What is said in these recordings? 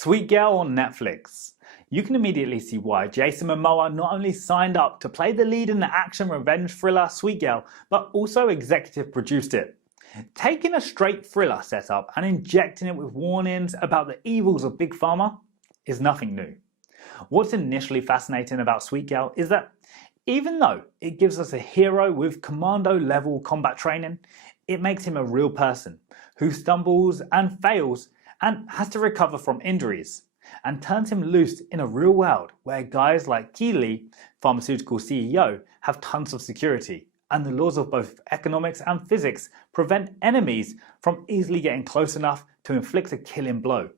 Sweet Girl on Netflix. You can immediately see why Jason Momoa not only signed up to play the lead in the action revenge thriller Sweet Girl, but also executive produced it. Taking a straight thriller setup and injecting it with warnings about the evils of Big Pharma is nothing new. What's initially fascinating about Sweet Girl is that even though it gives us a hero with commando level combat training, it makes him a real person who stumbles and fails and has to recover from injuries, and turns him loose in a real world where guys like Keeley, pharmaceutical CEO, have tons of security, and the laws of both economics and physics prevent enemies from easily getting close enough to inflict a killing blow.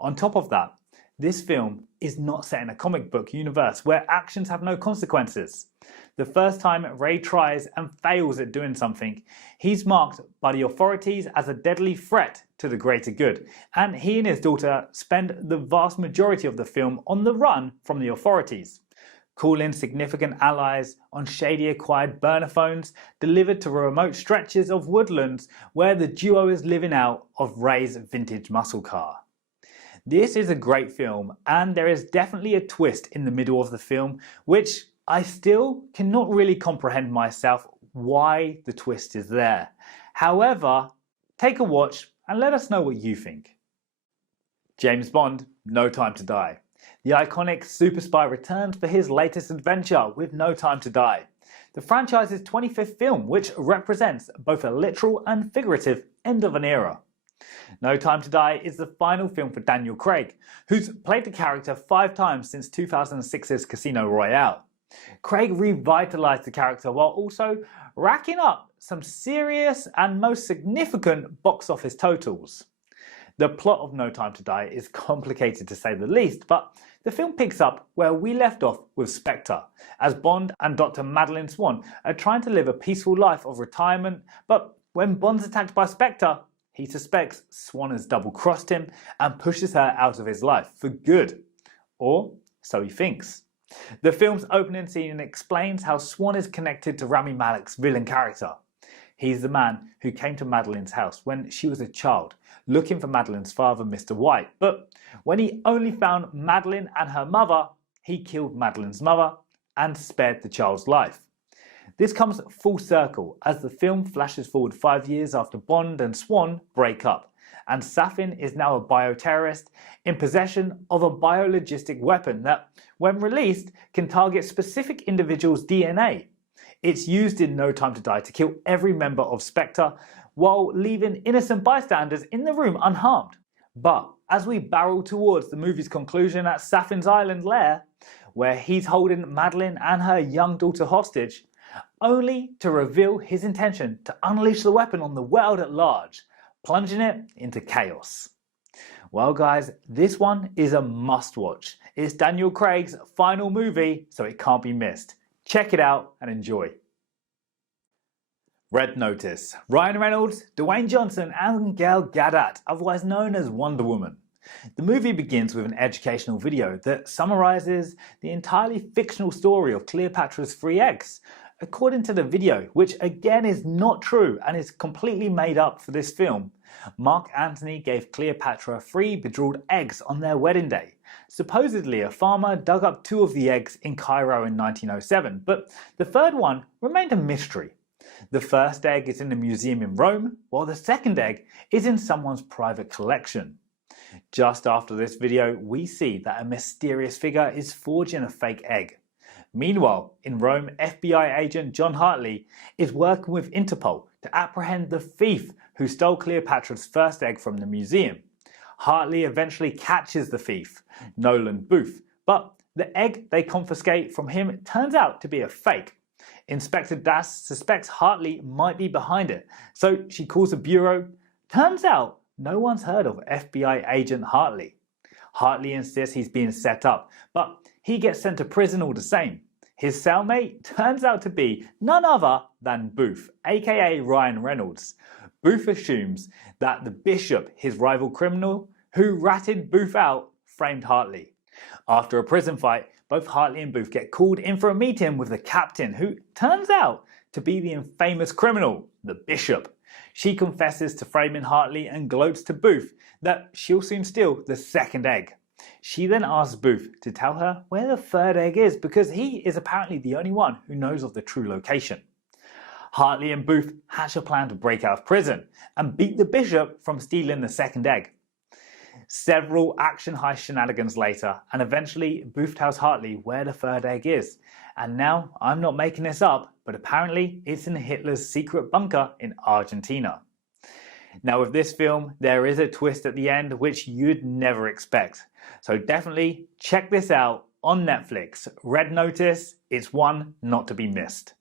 On top of that, this film is not set in a comic book universe where actions have no consequences. The first time Ray tries and fails at doing something, he's marked by the authorities as a deadly threat to the greater good, and he and his daughter spend the vast majority of the film on the run from the authorities, calling significant allies on shady acquired burner phones delivered to remote stretches of woodlands where the duo is living out of Ray's vintage muscle car. This is a great film, and there is definitely a twist in the middle of the film, which I still cannot really comprehend myself why the twist is there. However, take a watch and let us know what you think. James Bond, No Time to Die. The iconic super spy returns for his latest adventure with No Time to Die, the franchise's 25th film, which represents both a literal and figurative end of an era. No Time to Die is the final film for Daniel Craig, who's played the character 5 times since 2006's Casino Royale. Craig revitalized the character while also racking up some serious and most significant box office totals. The plot of No Time to Die is complicated to say the least, but the film picks up where we left off with Spectre, as Bond and Dr. Madeleine Swan are trying to live a peaceful life of retirement, but when Bond's attacked by Spectre, he suspects Swan has double-crossed him and pushes her out of his life for good. Or so he thinks. The film's opening scene explains how Swan is connected to Rami Malek's villain character. He's the man who came to Madeleine's house when she was a child, looking for Madeleine's father, Mr. White. But when he only found Madeleine and her mother, he killed Madeleine's mother and spared the child's life. This comes full circle as the film flashes forward 5 years after Bond and Swan break up, and Safin is now a bioterrorist in possession of a biologistic weapon that, when released, can target specific individuals' DNA. It's used in No Time to Die to kill every member of Spectre while leaving innocent bystanders in the room unharmed. But as we barrel towards the movie's conclusion at Safin's island lair, where he's holding Madeleine and her young daughter hostage, only to reveal his intention to unleash the weapon on the world at large, plunging it into chaos. Well guys, this one is a must-watch. It's Daniel Craig's final movie, so it can't be missed. Check it out and enjoy. Red Notice. Ryan Reynolds, Dwayne Johnson and Gal Gadot, otherwise known as Wonder Woman. The movie begins with an educational video that summarizes the entirely fictional story of Cleopatra's 3 eggs. According to the video, which again is not true and is completely made up for this film, Mark Antony gave Cleopatra 3 bejeweled eggs on their wedding day. Supposedly a farmer dug up 2 of the eggs in Cairo in 1907, but the third one remained a mystery. The first egg is in a museum in Rome, while the second egg is in someone's private collection. Just after this video, we see that a mysterious figure is forging a fake egg. Meanwhile, in Rome, FBI agent John Hartley is working with Interpol to apprehend the thief who stole Cleopatra's first egg from the museum. Hartley eventually catches the thief, Nolan Booth, but the egg they confiscate from him turns out to be a fake. Inspector Das suspects Hartley might be behind it, so she calls a bureau. Turns out no one's heard of FBI agent Hartley. Hartley insists he's being set up, but he gets sent to prison all the same. His cellmate turns out to be none other than Booth, aka Ryan Reynolds. Booth assumes that the Bishop, his rival criminal, who ratted Booth out, framed Hartley. After a prison fight, both Hartley and Booth get called in for a meeting with the captain, who turns out to be the infamous criminal, the Bishop. She confesses to framing Hartley and gloats to Booth that she'll soon steal the second egg. She then asks Booth to tell her where the third egg is because he is apparently the only one who knows of the true location. Hartley and Booth hatch a plan to break out of prison and beat the bishop from stealing the second egg. Several action heist shenanigans later, and eventually Booth tells Hartley where the third egg is. And now, I'm not making this up, but apparently it's in Hitler's secret bunker in Argentina. Now with this film, there is a twist at the end which you'd never expect. So definitely check this out on Netflix. Red Notice, it's one not to be missed.